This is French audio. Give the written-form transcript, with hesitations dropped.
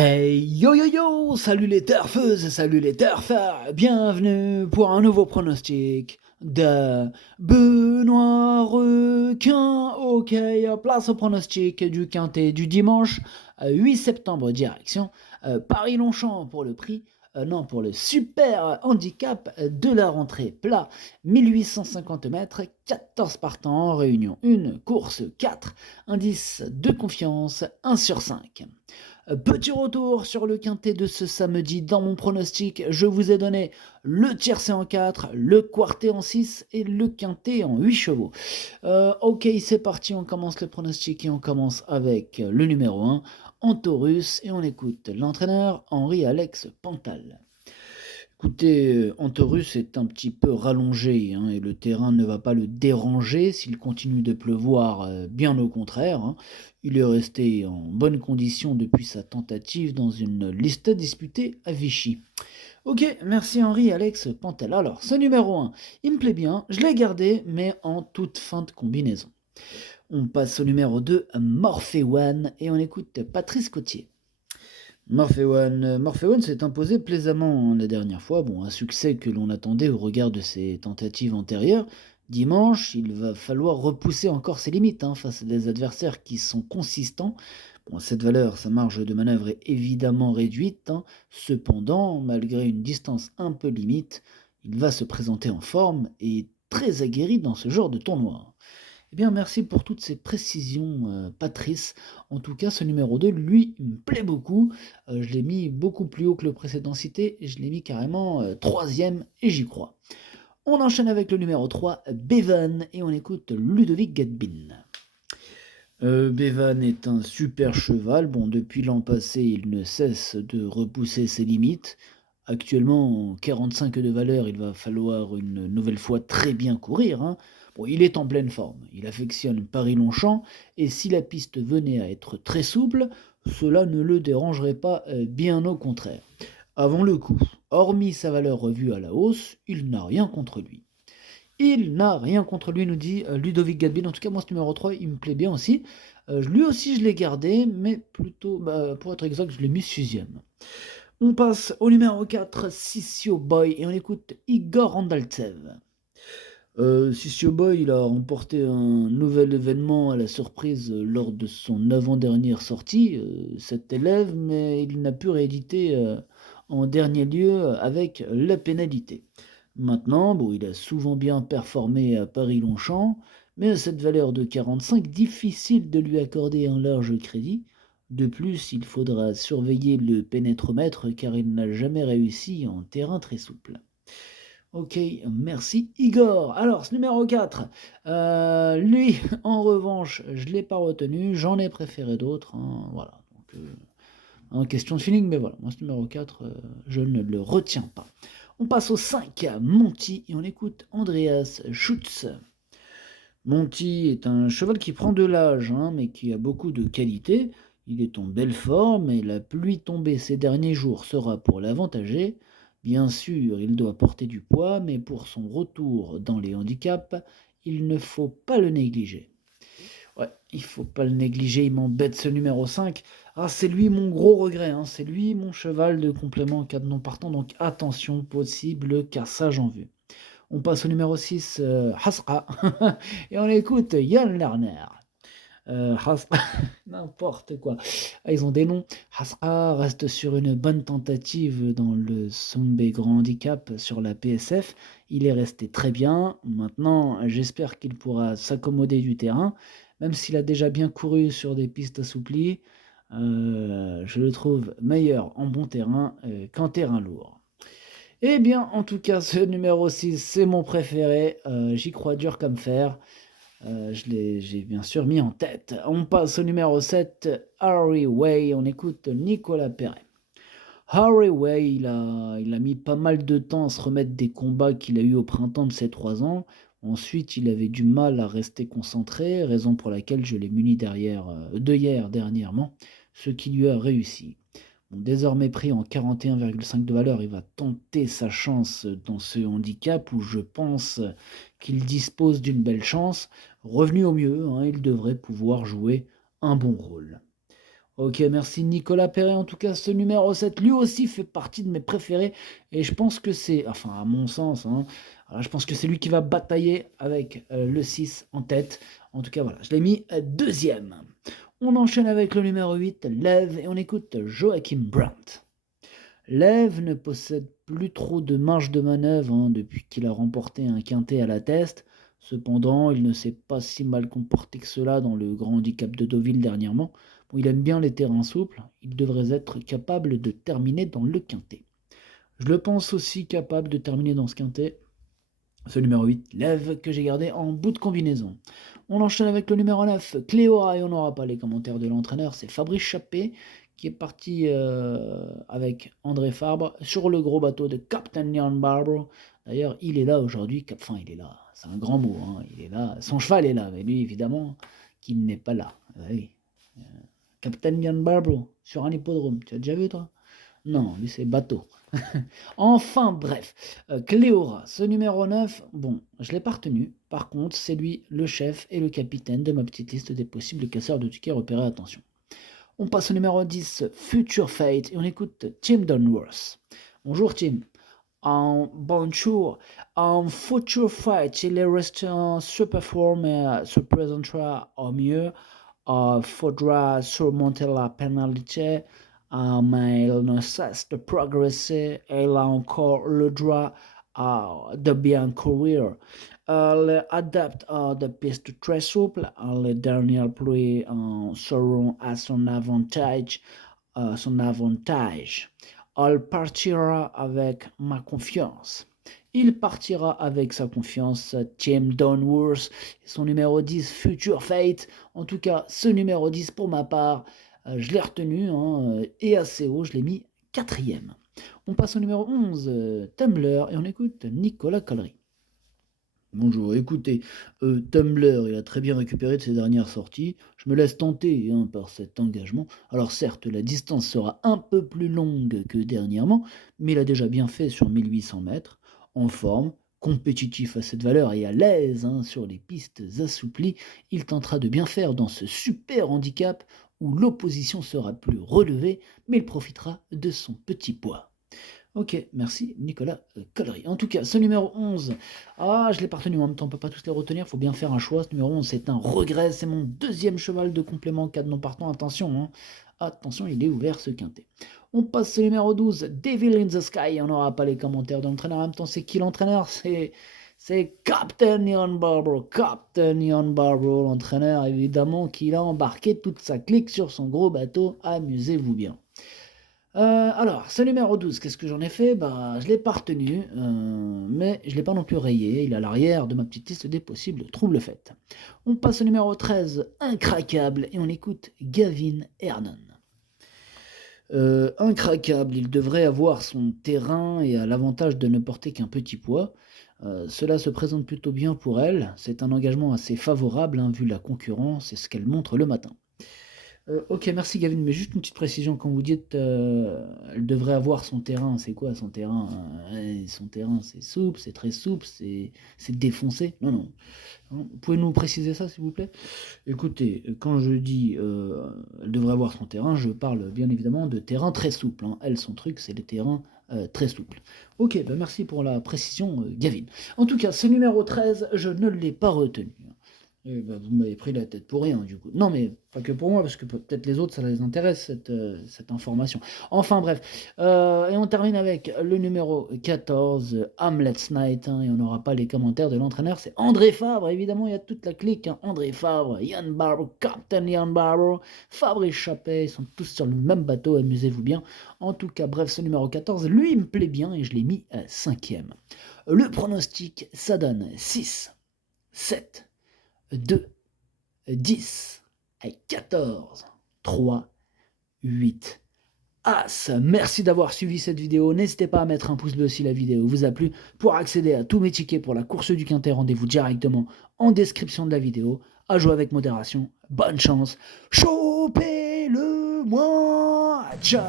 Hey, yo yo yo, salut les turfeuses, salut les turfeurs, bienvenue pour un nouveau pronostic de Benoît Requin. Ok, place au pronostic du quintet du dimanche 8 septembre, direction Paris-Longchamp pour le prix, non pour le super handicap de la rentrée plat, 1850 mètres, 14 partants en réunion 1, course 4, indice de confiance 1 sur 5. Petit retour sur le quintet de ce samedi. Dans mon pronostic, je vous ai donné le tiercé en 4, le quartet en 6 et le quintet en 8 chevaux. Ok, c'est parti, on commence le pronostic et on commence avec le numéro 1, Antorus, et on écoute l'entraîneur Henri-Alex Pantal. Écoutez, Antorus est un petit peu rallongé et le terrain ne va pas le déranger s'il continue de pleuvoir, bien au contraire. Il est resté en bonne condition depuis sa tentative dans une liste disputée à Vichy. Ok, merci Henri, Alex, Pantel. Alors, ce numéro 1, il me plaît bien, je l'ai gardé, mais en toute fin de combinaison. On passe au numéro 2, Morphe One, et on écoute Patrice Cotier. Morphewan s'est imposé plaisamment la dernière fois, un succès que l'on attendait au regard de ses tentatives antérieures. Dimanche, il va falloir repousser encore ses limites face à des adversaires qui sont consistants. À cette valeur, sa marge de manœuvre est évidemment réduite. Cependant, malgré une distance un peu limite, il va se présenter en forme et très aguerri dans ce genre de tournoi. Eh bien, merci pour toutes ces précisions, Patrice. En tout cas, ce numéro 2, lui, me plaît beaucoup. Je l'ai mis beaucoup plus haut que le précédent cité. Je l'ai mis carrément troisième et j'y crois. On enchaîne avec le numéro 3, Bevan, et on écoute Ludovic Gadbin. Bevan est un super cheval. Depuis l'an passé, il ne cesse de repousser ses limites. Actuellement, en 45 de valeur, il va falloir une nouvelle fois très bien courir. Il est en pleine forme. Il affectionne Paris-Longchamp, et si la piste venait à être très souple, cela ne le dérangerait pas, bien au contraire. Avant le coup, hormis sa valeur revue à la hausse, il n'a rien contre lui. Il n'a rien contre lui, nous dit Ludovic Gadbin. En tout cas, moi, ce numéro 3, il me plaît bien aussi. Lui aussi, je l'ai gardé, mais plutôt, pour être exact, je l'ai mis 6ème. On passe au numéro 4, Sissio Boy, et on écoute Igor Randaltsev. Sissio Boy, il a remporté un nouvel événement à la surprise lors de son avant-dernière sortie, cet élève, mais il n'a pu rééditer en dernier lieu avec la pénalité. Maintenant, il a souvent bien performé à Paris-Longchamp, mais à cette valeur de 45, difficile de lui accorder un large crédit. De plus, il faudra surveiller le pénétromètre car il n'a jamais réussi en terrain très souple. Ok, merci Igor. Alors, ce numéro 4, lui, en revanche, je ne l'ai pas retenu, j'en ai préféré d'autres. Voilà. Donc, en question de feeling, mais voilà, moi ce numéro 4, je ne le retiens pas. On passe au 5, Monty, et on écoute Andreas Schutz. Monty est un cheval qui prend de l'âge, mais qui a beaucoup de qualité. Il est en belle forme et la pluie tombée ces derniers jours sera pour l'avantager. Bien sûr, il doit porter du poids, mais pour son retour dans les handicaps, il ne faut pas le négliger. Ouais, il faut pas le négliger, il m'embête ce numéro 5. C'est lui mon gros regret, c'est lui mon cheval de complément en cas de non partant, donc attention, possible cassage en vue. On passe au numéro 6, Hasra, et on écoute Yann Lerner. Hasra, n'importe quoi. Ils ont des noms. Hasra reste sur une bonne tentative dans le Sombé Grand Handicap sur la PSF. Il est resté très bien. Maintenant, j'espère qu'il pourra s'accommoder du terrain, même s'il a déjà bien couru sur des pistes assouplies. Je le trouve meilleur en bon terrain qu'en terrain lourd. Eh bien, en tout cas, ce numéro 6, c'est mon préféré. J'y crois dur comme fer. J'ai bien sûr mis en tête. On passe au numéro 7, Harry Way. On écoute Nicolas Perret. Harry Way, il a mis pas mal de temps à se remettre des combats qu'il a eu au printemps de ses 3 ans. Ensuite, il avait du mal à rester concentré, raison pour laquelle je l'ai muni d'hier dernièrement, ce qui lui a réussi. Désormais pris en 41,5 de valeur, il va tenter sa chance dans ce handicap où je pense qu'il dispose d'une belle chance. Revenu au mieux, il devrait pouvoir jouer un bon rôle. OK, merci Nicolas Perret. En tout cas, ce numéro 7, lui aussi fait partie de mes préférés et je pense que c'est enfin à mon sens, hein, je pense que c'est lui qui va batailler avec, le 6 en tête. En tout cas, voilà, je l'ai mis, 2e. On enchaîne avec le numéro 8, Lev, et on écoute Joachim Brandt. Lev ne possède plus trop de marge de manœuvre, hein, depuis qu'il a remporté un quintet à la Teste. Cependant, il ne s'est pas si mal comporté que cela dans le Grand Handicap de Deauville dernièrement. Bon, il aime bien les terrains souples, il devrait être capable de terminer dans le quintet. Je le pense aussi capable de terminer dans ce quintet, ce numéro 8, Lev, que j'ai gardé en bout de combinaison. On enchaîne avec le numéro 9, Cléora, et on n'aura pas les commentaires de l'entraîneur, c'est Fabrice Chappé qui est parti avec André Fabre sur le gros bateau de Captain Jan Barbro. D'ailleurs, il est là aujourd'hui, enfin il est là, c'est un grand mot, hein, il est là, son cheval est là, mais lui évidemment qu'il n'est pas là. Oui. Captain Jan Barbro sur un hippodrome, tu as déjà vu toi? Non, lui c'est bateau. Enfin bref, Cléora, ce numéro 9, bon, je l'ai pas retenu. Par contre, c'est lui le chef et le capitaine de ma petite liste des possibles casseurs de tickets repérés, attention. On passe au numéro 10, Future Fate, et on écoute Tim Dunworth. Bonjour Tim. Bonjour. Future Fate, il est resté en sous-performe et se présentera au mieux. Faudra surmonter la pénalité, mais il ne cesse de progresser et il a encore le droit de bien courir. Les adeptes de pistes très souples, les dernières pluies seront à son avantage. Il partira avec ma confiance. Il partira avec sa confiance, Tim Dunworth, son numéro 10, Future Fate. En tout cas, ce numéro 10, pour ma part, je l'ai retenu, hein, et assez haut, je l'ai mis 4e. On passe au numéro 11, Tumblr, et on écoute Nicolas Collery. Bonjour, écoutez, Tumblr, il a très bien récupéré de ses dernières sorties. Je me laisse tenter, hein, par cet engagement. Alors certes, la distance sera un peu plus longue que dernièrement, mais il a déjà bien fait sur 1800 mètres, en forme, compétitif à cette valeur et à l'aise, hein, sur les pistes assouplies. Il tentera de bien faire dans ce super handicap où l'opposition sera plus relevée, mais il profitera de son petit poids. OK, merci Nicolas, Collery. En tout cas, ce numéro 11, je l'ai pas retenu, en même temps on peut pas tous les retenir, il faut bien faire un choix. Ce numéro 11, c'est un regret, c'est mon 2e cheval de complément, 4 non partants, attention, hein. Attention, il est ouvert ce quintet. On passe au numéro 12, Devil in the Sky, on n'aura pas les commentaires de l'entraîneur. En même temps, c'est qui l'entraîneur? C'est Captain Ian Barbro. Captain Ian Barbro, l'entraîneur, évidemment, qui a embarqué toute sa clique sur son gros bateau, amusez-vous bien. Alors, ce numéro 12, qu'est-ce que j'en ai fait? Bah, je l'ai pas retenu, mais je l'ai pas non plus rayé. Il est à l'arrière de ma petite liste des possibles troubles faits. On passe au numéro 13, Incraquable, et on écoute Gavin Hernon. Incraquable, il devrait avoir son terrain et a l'avantage de ne porter qu'un petit poids. Cela se présente plutôt bien pour elle. C'est un engagement assez favorable, hein, vu la concurrence et ce qu'elle montre le matin. OK, merci Gavin, mais juste une petite précision, quand vous dites, elle devrait avoir son terrain, c'est quoi son terrain? Son terrain, c'est souple, c'est très souple, c'est défoncé? Non, non. Hein, vous pouvez nous préciser ça, s'il vous plaît? Écoutez, quand je dis, elle devrait avoir son terrain, je parle bien évidemment de terrain très souple, hein. Elle, son truc, c'est les terrains, très souples. OK, bah, merci pour la précision, Gavin. En tout cas, ce numéro 13, je ne l'ai pas retenu. Eh ben, vous m'avez pris la tête pour rien, du coup. Non, mais pas que pour moi, parce que peut-être les autres, ça les intéresse, cette information. Enfin, bref. Et on termine avec le numéro 14, Hamlet's Night, hein, et on n'aura pas les commentaires de l'entraîneur. C'est André Fabre, évidemment, il y a toute la clique, hein. André Fabre, Ian Barber, Captain Ian Barber, Fabre et Chappet, ils sont tous sur le même bateau, amusez-vous bien. En tout cas, bref, ce numéro 14, lui, il me plaît bien, et je l'ai mis à 5e. Le pronostic, ça donne 6, 7, 2, 10, 14, 3, 8, As. Merci d'avoir suivi cette vidéo. N'hésitez pas à mettre un pouce bleu si la vidéo vous a plu. Pour accéder à tous mes tickets pour la course du Quintet, rendez-vous directement en description de la vidéo. À jouer avec modération. Bonne chance. Chopez-le-moi. Ciao.